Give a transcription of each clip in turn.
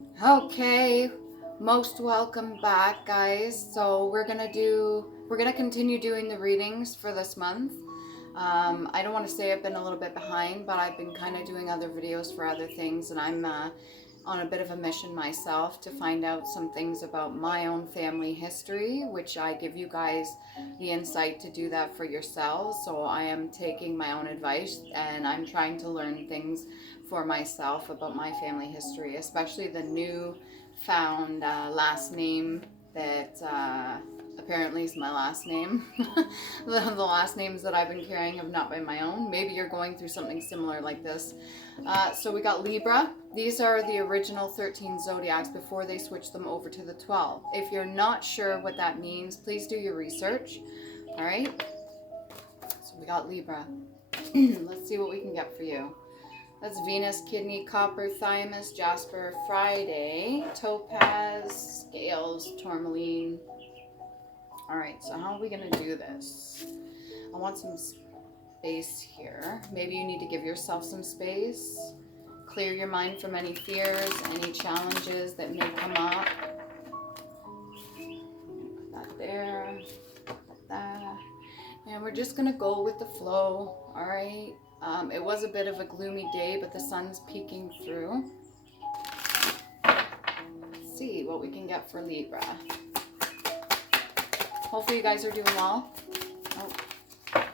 Okay, most welcome back, guys. So we're gonna continue doing the readings for this month. I don't want to say I've been a little bit behind, but I've been kind of doing other videos for other things, and I'm on a bit of a mission myself to find out some things about my own family history, which I give you guys the insight to do that for yourselves. So I am taking my own advice and I'm trying to learn things for myself about my family history, especially the new found last name that apparently is my last name. The last names that I've been carrying have not been my own. Maybe you're going through something similar like this. So we got Libra. These are the original 13 zodiacs before they switched them over to the 12. If you're not sure what that means, please do your research. All right. So we got Libra. Let's see what we can get for you. That's Venus, Kidney, Copper, Thymus, Jasper, Friday, Topaz, Scales, Tourmaline. All right, so how are we gonna do this? I want some space here. Maybe you need to give yourself some space. Clear your mind from any fears, any challenges that may come up. Put that there, put that. And we're just gonna go with the flow, all right? It was a bit of a gloomy day, but the sun's peeking through. Let's see what we can get for Libra. Hopefully you guys are doing well. Oh.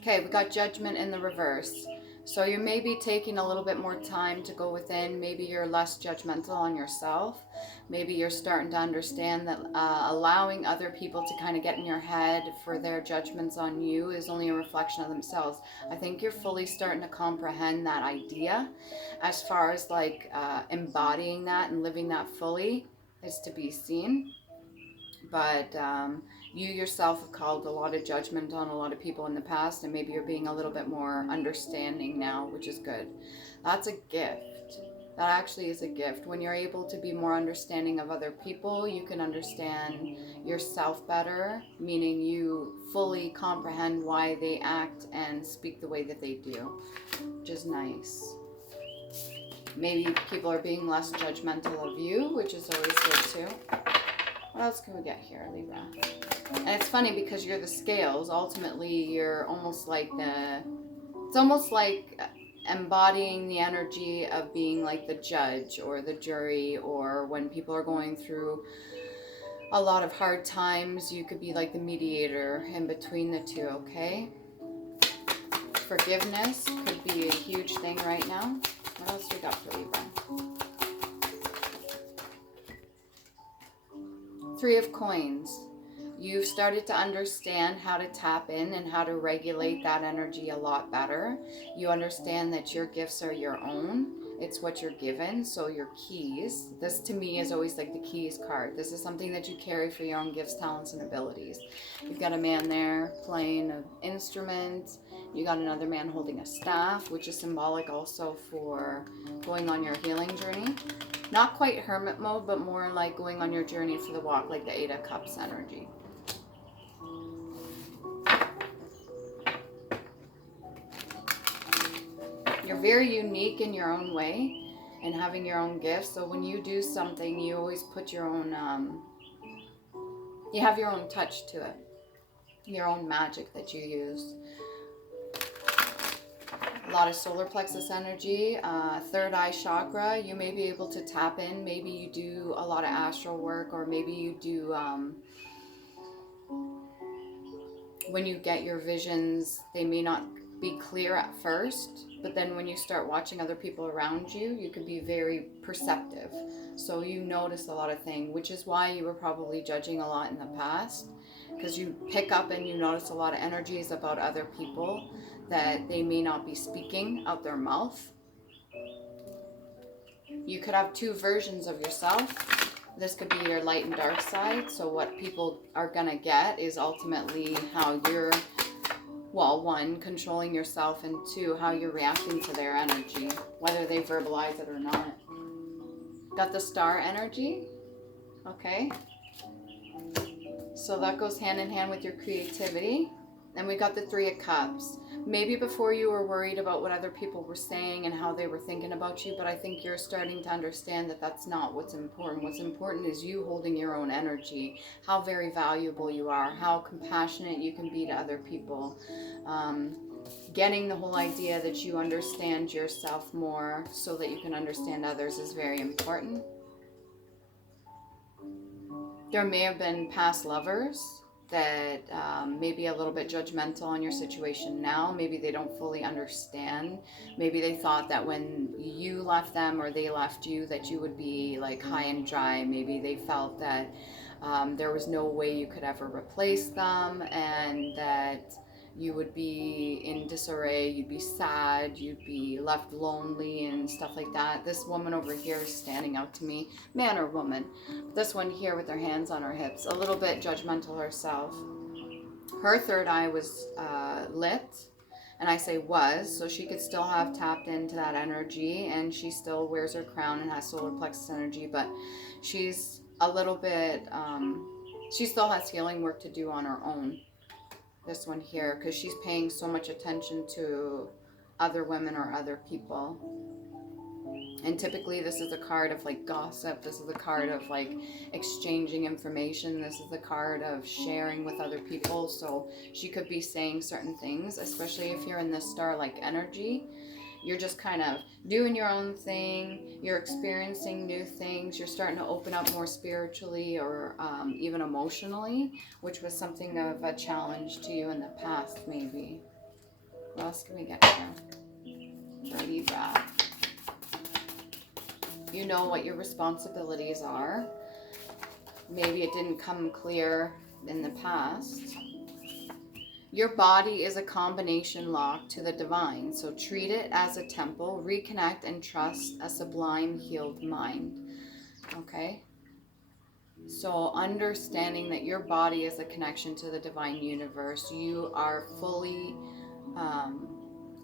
Okay, we got Judgment in the reverse. So you may be taking a little bit more time to go within. Maybe you're less judgmental on yourself. Maybe you're starting to understand that allowing other people to kind of get in your head for their judgments on you is only a reflection of themselves. I think you're fully starting to comprehend that idea. As far as like embodying that and living that fully is to be seen. But you yourself have called a lot of judgment on a lot of people in the past, and maybe you're being a little bit more understanding now, which is good. That's a gift. That actually is a gift. When you're able to be more understanding of other people, you can understand yourself better, meaning you fully comprehend why they act and speak the way that they do, which is nice. Maybe people are being less judgmental of you, which is always good too. What else can we get here, Libra? And it's funny because you're the scales. Ultimately, you're almost like it's almost like embodying the energy of being like the judge or the jury, or when people are going through a lot of hard times, you could be like the mediator in between the two, okay? Forgiveness could be a huge thing right now. What else we got for Libra? Three of Coins. You've started to understand how to tap in and how to regulate that energy a lot better. You understand that your gifts are your own. It's what you're given, so your keys. This to me is always like the keys card. This is something that you carry for your own gifts, talents, and abilities. You've got a man there playing an instrument. You got another man holding a staff, which is symbolic also for going on your healing journey. Not quite hermit mode, but more like going on your journey for the walk, like the Eight of Cups energy. You're very unique in your own way and having your own gifts. So when you do something, you always put your own, you have your own touch to it, your own magic that you use. A lot of solar plexus energy, third eye chakra. You may be able to tap in. Maybe you do a lot of astral work, or maybe you do, when you get your visions, they may not be clear at first, but then when you start watching other people around you, you can be very perceptive. So you notice a lot of things, which is why you were probably judging a lot in the past, because you pick up and you notice a lot of energies about other people that they may not be speaking out their mouth. You could have two versions of yourself. This could be your light and dark side. So what people are gonna get is ultimately how you're, well, one, controlling yourself, and two, how you're reacting to their energy, whether they verbalize it or not. Got the star energy, okay? So that goes hand in hand with your creativity. And we got the Three of Cups. Maybe before you were worried about what other people were saying and how they were thinking about you, but I think you're starting to understand that that's not what's important. What's important is you holding your own energy, how very valuable you are, how compassionate you can be to other people. Getting the whole idea that you understand yourself more so that you can understand others is very important. There may have been past lovers that may be a little bit judgmental on your situation now. Maybe they don't fully understand. Maybe they thought that when you left them or they left you that you would be like high and dry. Maybe they felt that there was no way you could ever replace them, and that you would be in disarray, you'd be sad, you'd be left lonely and stuff like that. This woman over here is standing out to me, man or woman. This one here with her hands on her hips, a little bit judgmental herself. Her third eye was lit, and I say was, so she could still have tapped into that energy, and she still wears her crown and has solar plexus energy, but she's a little bit, she still has healing work to do on her own. This one here, because she's paying so much attention to other women or other people. And typically this is a card of like gossip. This is a card of like exchanging information. This is the card of sharing with other people. So she could be saying certain things, especially if you're in this star-like energy. You're just kind of doing your own thing. You're experiencing new things. You're starting to open up more spiritually or even emotionally, which was something of a challenge to you in the past, maybe. What else can we get here? For Libra. You know what your responsibilities are. Maybe it didn't come clear in the past. Your body is a combination lock to the divine, so treat it as a temple, reconnect and trust a sublime healed mind. Okay? So understanding that your body is a connection to the divine universe, you are fully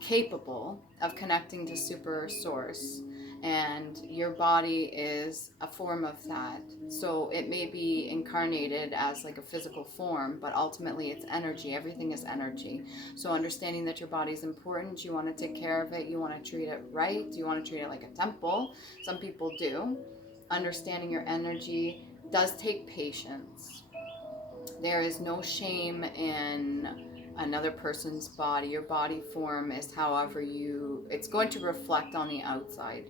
capable of connecting to super source. And your body is a form of that. So it may be incarnated as like a physical form, but ultimately it's energy. Everything is energy. So understanding that your body is important, you want to take care of it, you want to treat it right, you want to treat it like a temple. Some people do. Understanding your energy does take patience. There is no shame in another person's body. Your body form is however it's going to reflect on the outside.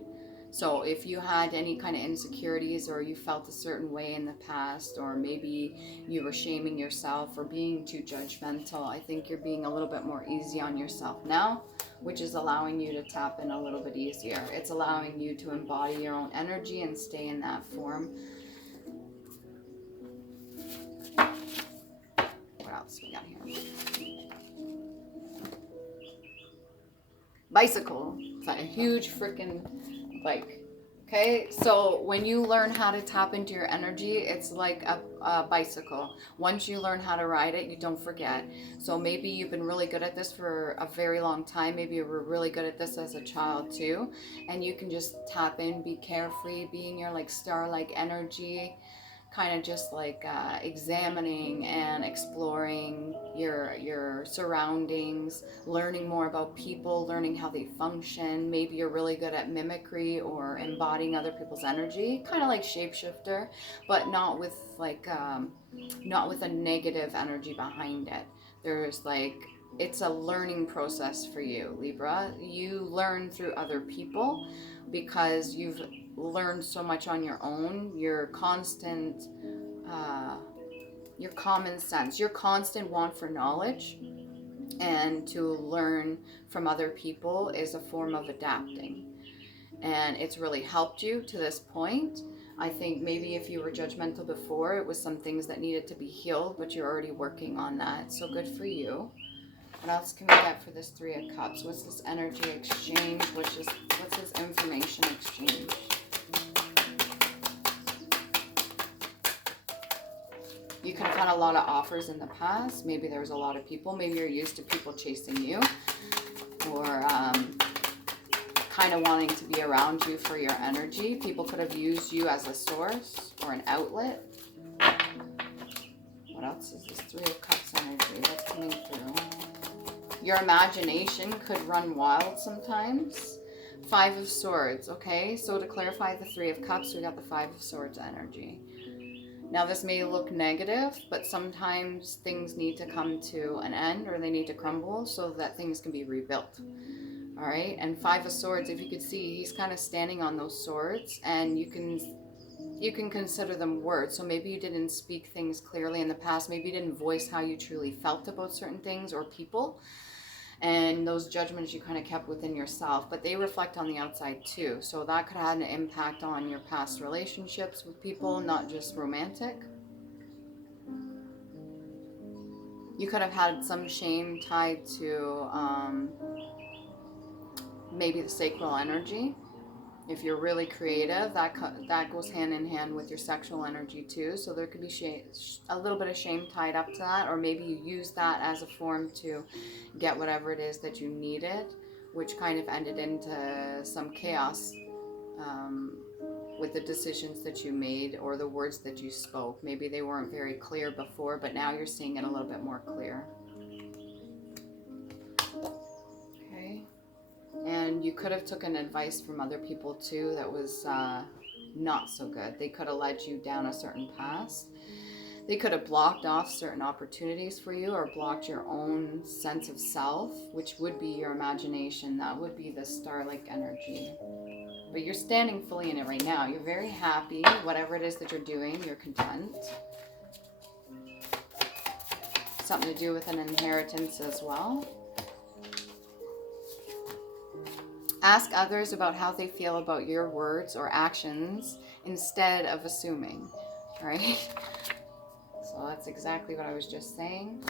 So if you had any kind of insecurities or you felt a certain way in the past, or maybe you were shaming yourself or being too judgmental, I think you're being a little bit more easy on yourself now, which is allowing you to tap in a little bit easier. It's allowing you to embody your own energy and stay in that form. What else we got here? Bicycle. It's like a huge freaking bike. Okay, so when you learn how to tap into your energy, it's like a bicycle. Once you learn how to ride it, you don't forget. So maybe you've been really good at this for a very long time. Maybe you were really good at this as a child too. And you can just tap in, be carefree, be in your like star-like energy, kind of just like examining and exploring your surroundings, learning more about people, learning how they function. Maybe you're really good at mimicry or embodying other people's energy, kind of like shapeshifter, but not with like not with a negative energy behind it. There's like, it's a learning process for you, Libra. You learn through other people because you've learned so much on your own. Your constant, your common sense, your constant want for knowledge and to learn from other people is a form of adapting. And it's really helped you to this point. I think maybe if you were judgmental before, it was some things that needed to be healed, but you're already working on that. So good for you. What else can we get for this Three of Cups? What's this energy exchange? What's this information exchange? You could have had a lot of offers in the past. Maybe there was a lot of people. Maybe you're used to people chasing you, or kind of wanting to be around you for your energy. People could have used you as a source or an outlet. What else is this 3 of Cups energy that's coming through? Your imagination could run wild sometimes. 5 of Swords, okay? So to clarify the 3 of Cups, we got the 5 of Swords energy. Now this may look negative, but sometimes things need to come to an end, or they need to crumble so that things can be rebuilt. All right, and 5 of Swords, if you could see, he's kind of standing on those swords, and you can consider them words. So maybe you didn't speak things clearly in the past. Maybe you didn't voice how you truly felt about certain things or people. And those judgments you kind of kept within yourself, but they reflect on the outside too. So that could have an impact on your past relationships with people, not just romantic. You could have had some shame tied to maybe the sacral energy. If you're really creative, that goes hand in hand with your sexual energy too. So there could be a little bit of shame tied up to that, or maybe you use that as a form to get whatever it is that you needed, which kind of ended into some chaos with the decisions that you made or the words that you spoke. Maybe they weren't very clear before, but now you're seeing it a little bit more clear. And you could have taken advice from other people too that was not so good. They could have led you down a certain path. They could have blocked off certain opportunities for you, or blocked your own sense of self, which would be your imagination. That would be the star-like energy. But you're standing fully in it right now. You're very happy. Whatever it is that you're doing, you're content. Something to do with an inheritance as well. Ask others about how they feel about your words or actions instead of assuming, right? So that's exactly what I was just saying.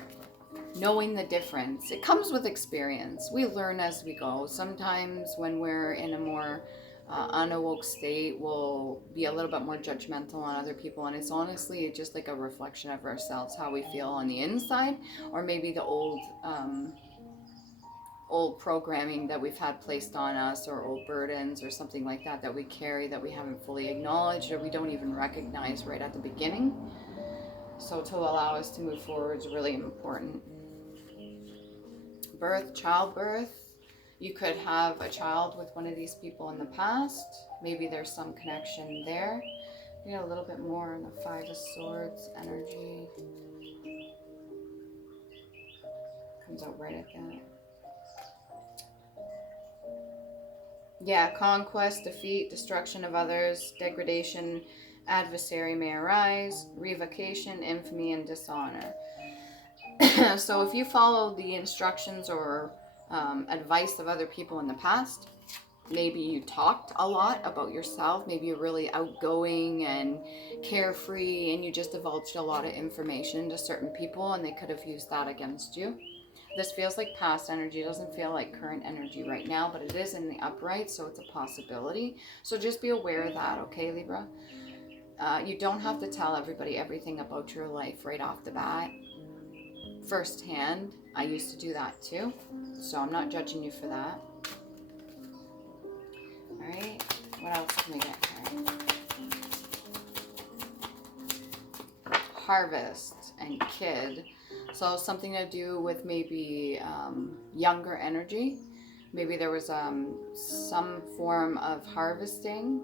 Knowing the difference. It comes with experience. We learn as we go. Sometimes when we're in a more unawoke state, we'll be a little bit more judgmental on other people, and it's honestly just like a reflection of ourselves, how we feel on the inside, or maybe the old programming that we've had placed on us, or old burdens or something like that that we carry that we haven't fully acknowledged, or we don't even recognize right at the beginning. So to allow us to move forward is really important. Birth, childbirth. You could have a child with one of these people in the past. Maybe there's some connection there. You know, a little bit more on the 5 of Swords energy. Comes out right at that. Yeah, conquest, defeat, destruction of others, degradation, adversary may arise, revocation, infamy, and dishonor. So if you follow the instructions or advice of other people in the past, maybe you talked a lot about yourself, maybe you're really outgoing and carefree, and you just divulged a lot of information to certain people, and they could have used that against you. This feels like past energy. It doesn't feel like current energy right now, but it is in the upright, so it's a possibility. So just be aware of that, okay, Libra? You don't have to tell everybody everything about your life right off the bat, firsthand. I used to do that too, so I'm not judging you for that. All right, what else can we get here? Harvest and kid. So something to do with maybe younger energy. Maybe there was some form of harvesting.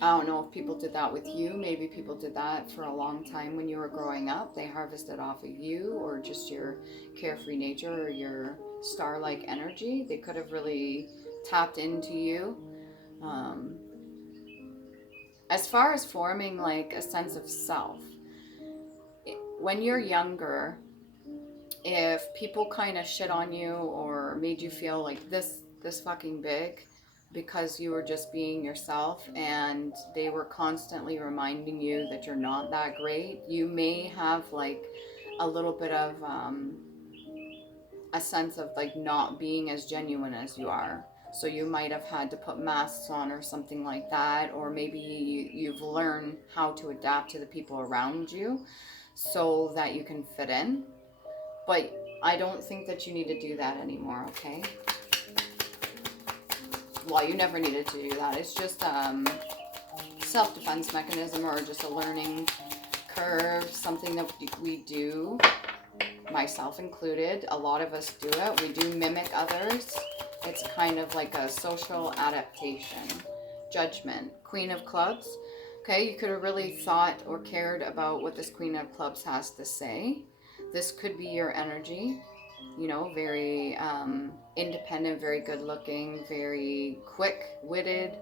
I don't know if people did that with you. Maybe people did that for a long time when you were growing up. They harvested off of you, or just your carefree nature, or your star-like energy. They could have really tapped into you. As far as forming like a sense of self, when you're younger, if people kind of shit on you or made you feel like this fucking big because you were just being yourself, and they were constantly reminding you that you're not that great, you may have like a little bit of a sense of like not being as genuine as you are. So you might have had to put masks on or something like that, or maybe you've learned how to adapt to the people around you so that you can fit in. But I don't think that you need to do that anymore, okay? well, you never needed to do that. It's just self-defense mechanism, or just a learning curve, something that we do, myself included. A lot of us do it. We do mimic others. It's kind of like a social adaptation. Judgment. Queen of Clubs. Okay, you could have really thought or cared about what this Queen of Clubs has to say. This could be your energy. You know, very independent, very good looking, very quick-witted,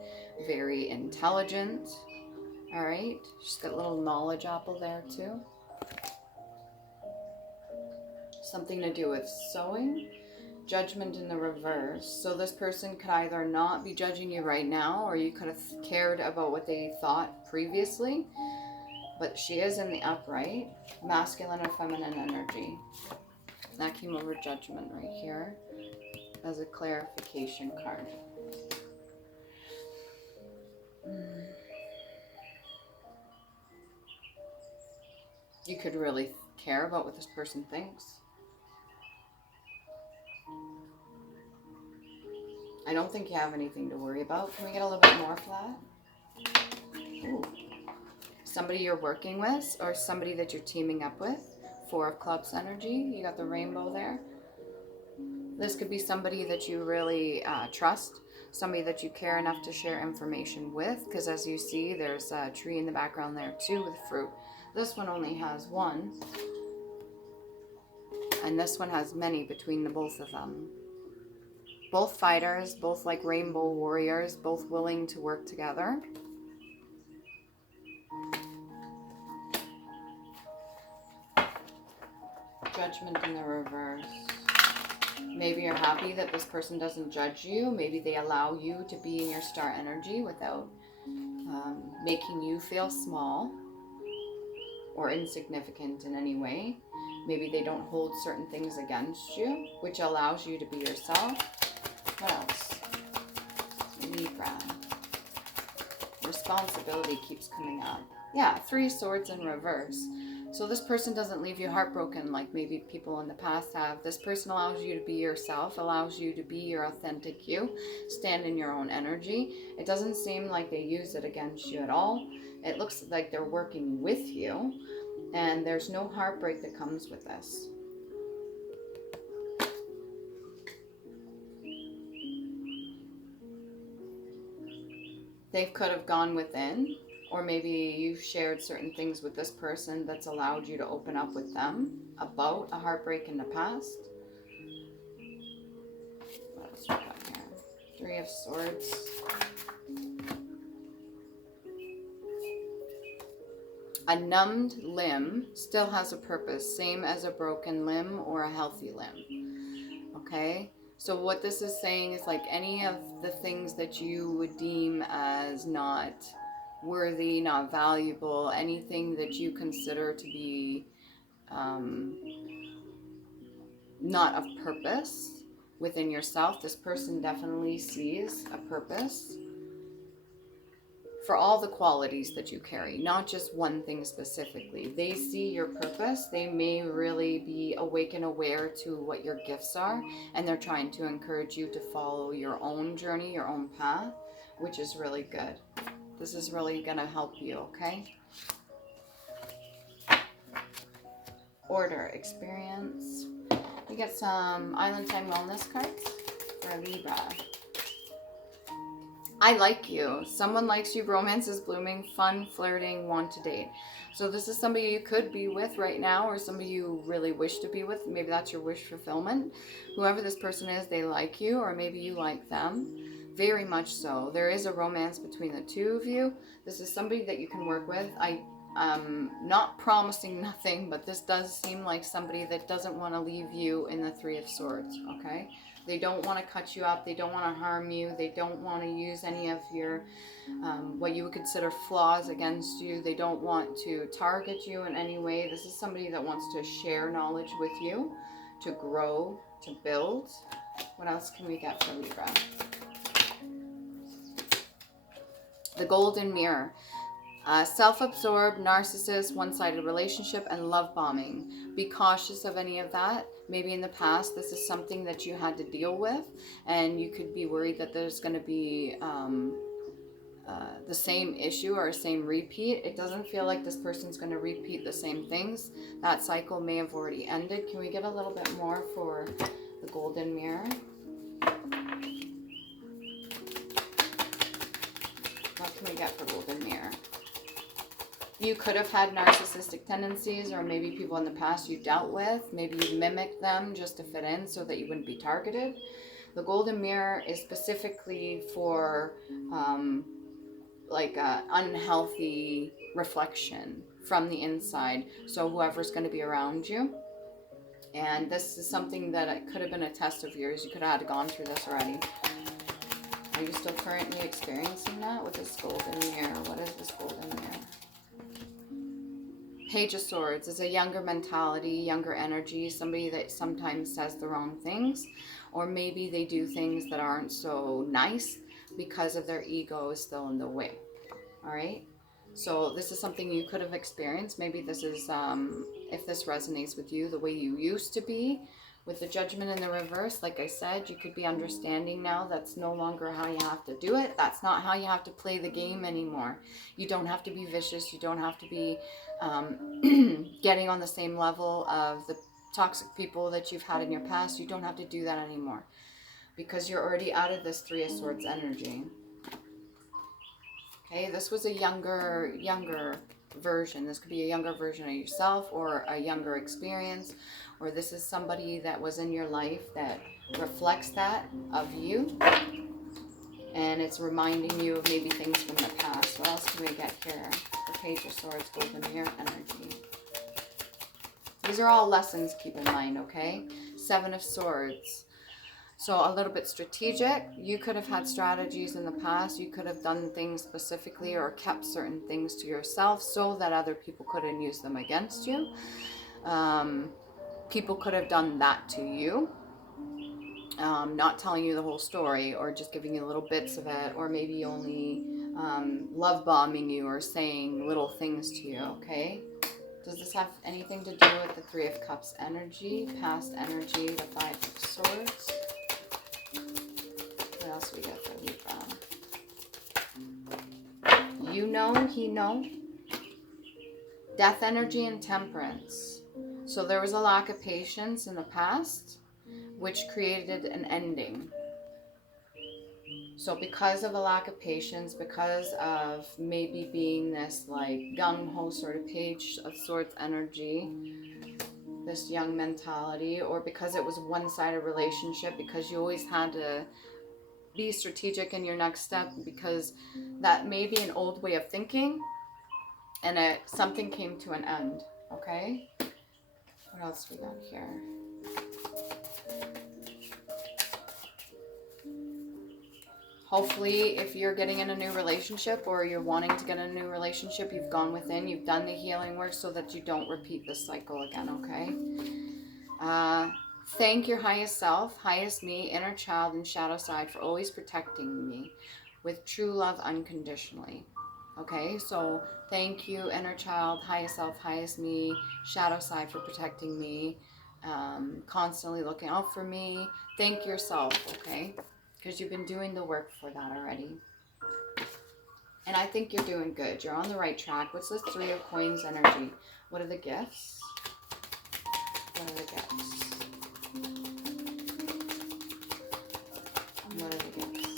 very intelligent. All right, she's got a little knowledge apple there too. Something to do with sewing. Judgment in the reverse. So this person could either not be judging you right now, or you could have cared about what they thought previously. But she is in the upright. Masculine or feminine energy. That came over Judgment right here as a clarification card. You could really care about what this person thinks. I don't think you have anything to worry about. Can we get a little bit more for that? Ooh. Somebody you're working with, or somebody that you're teaming up with. 4 of Clubs energy. You got the rainbow there. This could be somebody that you really trust, somebody that you care enough to share information with, because as you see, there's a tree in the background there too with fruit. This one only has 1, and this one has many between the both of them. Both fighters, both like rainbow warriors, both willing to work together. Judgment in the reverse. Maybe you're happy that this person doesn't judge you. Maybe they allow you to be in your star energy without making you feel small or insignificant in any way. Maybe they don't hold certain things against you, which allows you to be yourself. What else? Libra. Responsibility keeps coming up. Yeah, 3 swords in reverse. So this person doesn't leave you heartbroken like maybe people in the past have. This person allows you to be yourself, allows you to be your authentic you, stand in your own energy. It doesn't seem like they use it against you at all. It looks like they're working with you, and there's no heartbreak that comes with this. They could have gone within, or maybe you've shared certain things with this person that's allowed you to open up with them about a heartbreak in the past. What else we got here? 3 of Swords. A numbed limb still has a purpose, same as a broken limb or a healthy limb. Okay? So what this is saying is like any of the things that you would deem as not worthy, not valuable, anything that you consider to be not of purpose within yourself, this person definitely sees a purpose for all the qualities that you carry, not just one thing specifically. They see your purpose. They may really be awake and aware to what your gifts are, and they're trying to encourage you to follow your own journey, your own path, which is really good. This is really going to help you, okay? Order, experience. We get some Island Time Wellness cards for Libra. I like you. Someone likes you. Romance is blooming. Fun, flirting, want to date. So this is somebody you could be with right now, or somebody you really wish to be with. Maybe that's your wish fulfillment. Whoever this person is, they like you, or maybe you like them. Very much so. There is a romance between the two of you. This is somebody that you can work with. I'm not promising nothing, but this does seem like somebody that doesn't want to leave you in the 3 of Swords, okay? They don't want to cut you up. They don't want to harm you. They don't want to use any of your, what you would consider flaws against you. They don't want to target you in any way. This is somebody that wants to share knowledge with you, to grow, to build. What else can we get for Libra? The Golden Mirror. Self-absorbed, narcissist, one-sided relationship, and love bombing. Be cautious of any of that. Maybe in the past, this is something that you had to deal with, and you could be worried that there's going to be the same issue or same repeat. It doesn't feel like this person's going to repeat the same things. That cycle may have already ended. Can we get a little bit more for the golden mirror? What can we get for golden mirror? You could have had narcissistic tendencies, or maybe people in the past you dealt with. Maybe you mimicked them just to fit in so that you wouldn't be targeted. The golden mirror is specifically for like an unhealthy reflection from the inside. So whoever's going to be around you. And this is something that it could have been a test of yours. You could have gone through this already. Are you still currently experiencing that with this golden mirror? What is this golden mirror? Page of Swords is a younger mentality, younger energy, somebody that sometimes says the wrong things, or maybe they do things that aren't so nice because of their ego is still in the way. All right. So this is something you could have experienced. Maybe this is, if this resonates with you, the way you used to be. With the Judgment in the reverse, like I said, you could be understanding now that's no longer how you have to do it. That's not how you have to play the game anymore. You don't have to be vicious. You don't have to be getting on the same level of the toxic people that you've had in your past. You don't have to do that anymore because you're already out of this Three of Swords energy. Okay, this was a younger version. This could be a younger version of yourself or a younger experience, or this is somebody that was in your life that reflects that of you, and it's reminding you of maybe things from the past. What else can we get here? The Page of Swords, golden mirror energy. These are all lessons, keep in mind, okay? Seven of Swords. So a little bit strategic. You could have had strategies in the past. You could have done things specifically or kept certain things to yourself so that other people couldn't use them against you. People could have done that to you. Not telling you the whole story or just giving you little bits of it, or maybe only love bombing you or saying little things to you, okay? Does this have anything to do with the Three of Cups energy, past energy, the Five of Swords? What else we got for Libra? You know, he know. Death energy and Temperance. So there was a lack of patience in the past, which created an ending. So because of a lack of patience, because of maybe being this like gung-ho sort of Page of Swords energy, this young mentality, or because it was a one-sided relationship, because you always had to be strategic in your next step, because that may be an old way of thinking, and something came to an end, okay? What else we got here? Hopefully, if you're getting in a new relationship or you're wanting to get in a new relationship, you've gone within, you've done the healing work so that you don't repeat this cycle again, okay? Thank your highest self, highest me, inner child, and shadow side for always protecting me with true love unconditionally. Okay, so thank you, inner child, highest self, highest me, shadow side for protecting me, constantly looking out for me. Thank yourself, okay? Because you've been doing the work for that already. And I think you're doing good. You're on the right track. What's this Three of Coins energy? What are the gifts? What are the gifts? What are the gifts?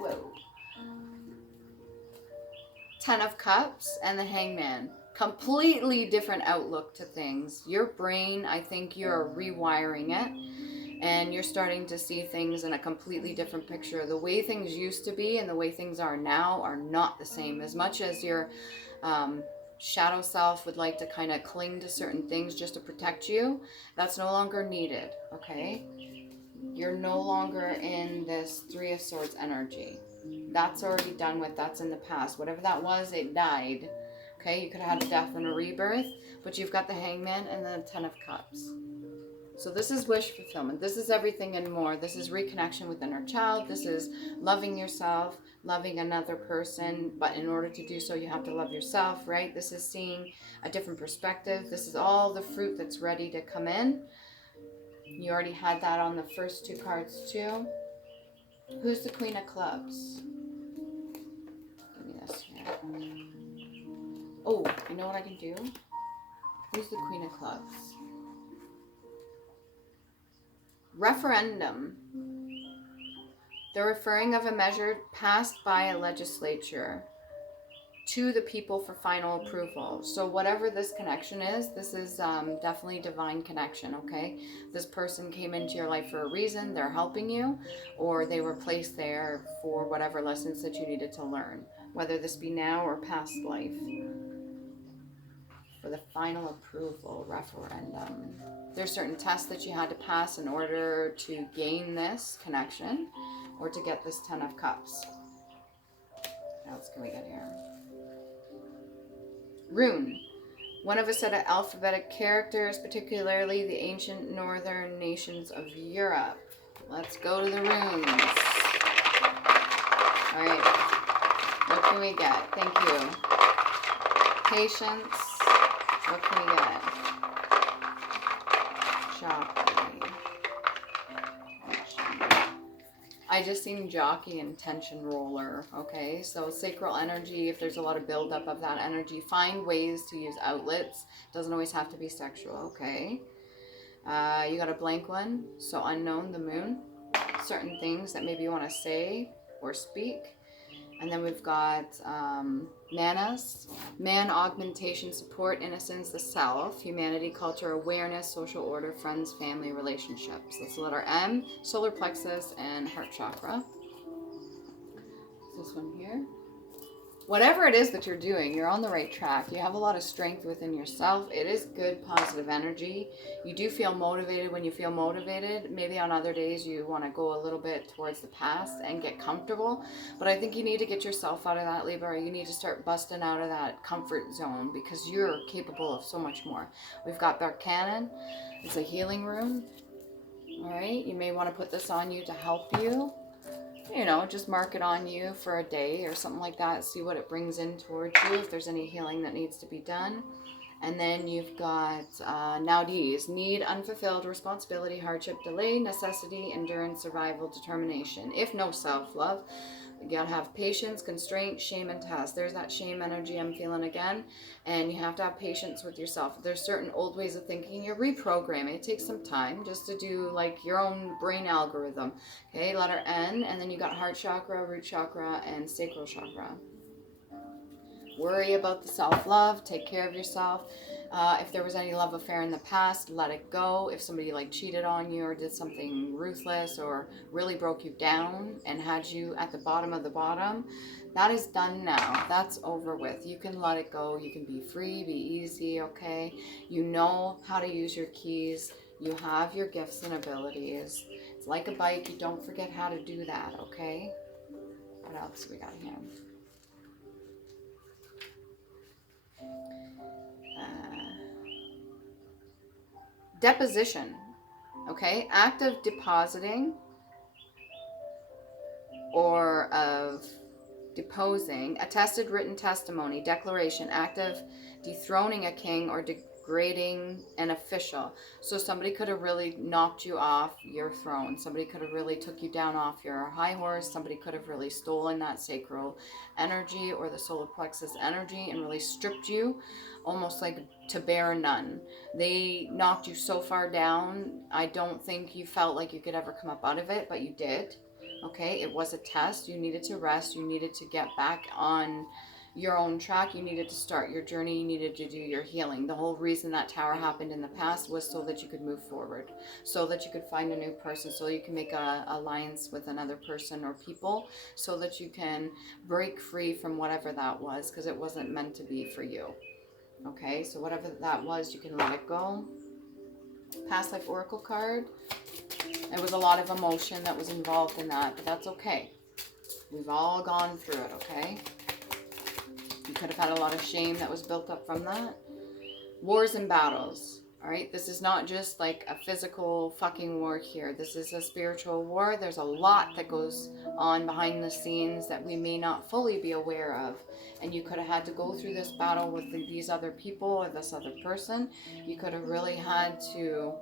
Whoa. Ten of Cups and the Hangman. Completely different outlook to things. Your brain, I think you're rewiring it. And you're starting to see things in a completely different picture. The way things used to be and the way things are now are not the same. As much as your shadow self would like to kind of cling to certain things just to protect you, that's no longer needed, okay? You're no longer in this Three of Swords energy. That's already done with. That's in the past. Whatever that was, it died. Okay, you could have had a death and a rebirth, but you've got the Hangman and the Ten of Cups. So this is wish fulfillment. This is everything and more. This is reconnection with inner child. This is loving yourself, loving another person. But in order to do so, you have to love yourself, right? This is seeing a different perspective. This is all the fruit that's ready to come in. You already had that on the first 2 cards too. Who's the Queen of Clubs? Give me this here. Oh, you know what I can do? Who's the Queen of Clubs? Referendum. The referring of a measure passed by a legislature to the people for final approval. So whatever this connection is, this is definitely divine connection, okay? This person came into your life for a reason. They're helping you, or they were placed there for whatever lessons that you needed to learn, whether this be now or past life. For the final approval, referendum. There's certain tests that you had to pass in order to gain this connection or to get this 10 of Cups. What else can we get here? Rune. One of a set of alphabetic characters, particularly the ancient northern nations of Europe. Let's go to the runes. All right. What can we get? Thank you. Patience. What can we get? Jockey. I just seen jockey and tension roller, okay? So sacral energy, if there's a lot of buildup of that energy, find ways to use outlets. Doesn't always have to be sexual, okay? You got a blank one, so unknown, the moon. Certain things that maybe you want to say or speak. And then we've got manas, man, augmentation, support, innocence, the self, humanity, culture, awareness, social order, friends, family, relationships. That's the letter M, solar plexus, and heart chakra. This one here. Whatever it is that you're doing, you're on the right track. You have a lot of strength within yourself. It is good, positive energy. You do feel motivated when you feel motivated. Maybe on other days you want to go a little bit towards the past and get comfortable. But I think you need to get yourself out of that, Libra. You need to start busting out of that comfort zone because you're capable of so much more. We've got Barkanon. It's a healing rune. All right. You may want to put this on you to help you. You know, just mark it on you for a day or something like that. See what it brings in towards you, if there's any healing that needs to be done. And then you've got now these: need, unfulfilled, responsibility, hardship, delay, necessity, endurance, survival, determination. If no self-love, you gotta have patience, constraint, shame, and test. There's that shame energy I'm feeling again. And you have to have patience with yourself. If there's certain old ways of thinking, you're reprogramming. It takes some time just to do like your own brain algorithm. Okay, letter N, and then you got heart chakra, root chakra, and sacral chakra. Worry about the self-love. Take care of yourself. If there was any love affair in the past, let it go. If somebody like cheated on you or did something ruthless or really broke you down and had you at the bottom of the bottom, that is done now. That's over with. You can let it go. You can be free, be easy, okay? You know how to use your keys. You have your gifts and abilities. It's like a bike. You don't forget how to do that, okay? What else we got here? Deposition, okay? Act of depositing or of deposing, attested written testimony, declaration, act of dethroning a king or degrading an official. So somebody could have really knocked you off your throne. Somebody could have really took you down off your high horse. Somebody could have really stolen that sacral energy or the solar plexus energy and really stripped you almost like to bear none. They knocked you so far down, I don't think you felt like you could ever come up out of it, but you did. Okay, it was a test. You needed to rest. You needed to get back on your own track. You needed to start your journey. You needed to do your healing. The whole reason that tower happened in the past was so that you could move forward, so that you could find a new person, so you can make an alliance with another person or people, so that you can break free from whatever that was, because it wasn't meant to be for you. Okay, so whatever that was, you can let it go. Past life oracle card. There was a lot of emotion that was involved in that, but that's okay. We've all gone through it, okay? You could have had a lot of shame that was built up from that. Wars and battles. All right, this is not just like a physical fucking war here. This is a spiritual war. There's a lot that goes on behind the scenes that we may not fully be aware of. And you could have had to go through this battle with these other people or this other person. You could have really had to...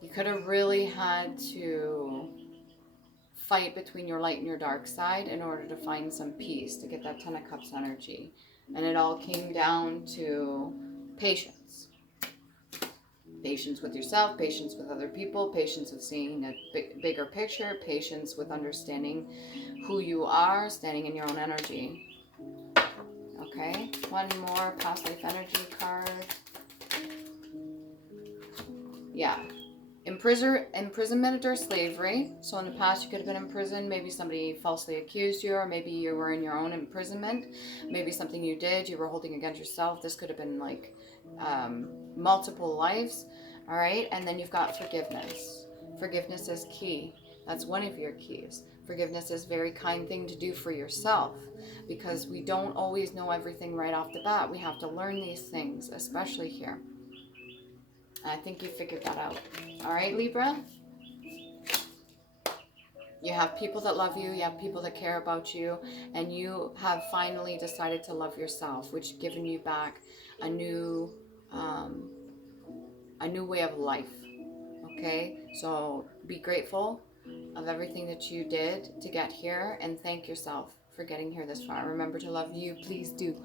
You could have really had to fight between your light and your dark side in order to find some peace, to get that Ten of Cups energy. And it all came down to patience. Patience with yourself, patience with other people, patience with seeing a bigger picture, patience with understanding who you are, standing in your own energy. Okay, one more past life energy card. Yeah. Imprisonment or slavery. So in the past you could have been imprisoned. Maybe somebody falsely accused you, or maybe you were in your own imprisonment. Maybe something you did, you were holding against yourself. This could have been like multiple lives. All right, and then you've got forgiveness. Forgiveness is key. That's one of your keys. Forgiveness is a very kind thing to do for yourself, because we don't always know everything right off the bat. We have to learn these things, especially here. I think you figured that out. All right, Libra? You have people that love you, you have people that care about you, and you have finally decided to love yourself, which has given you back a new way of life. Okay? So be grateful of everything that you did to get here, and thank yourself for getting here this far. Remember to love you. Please do.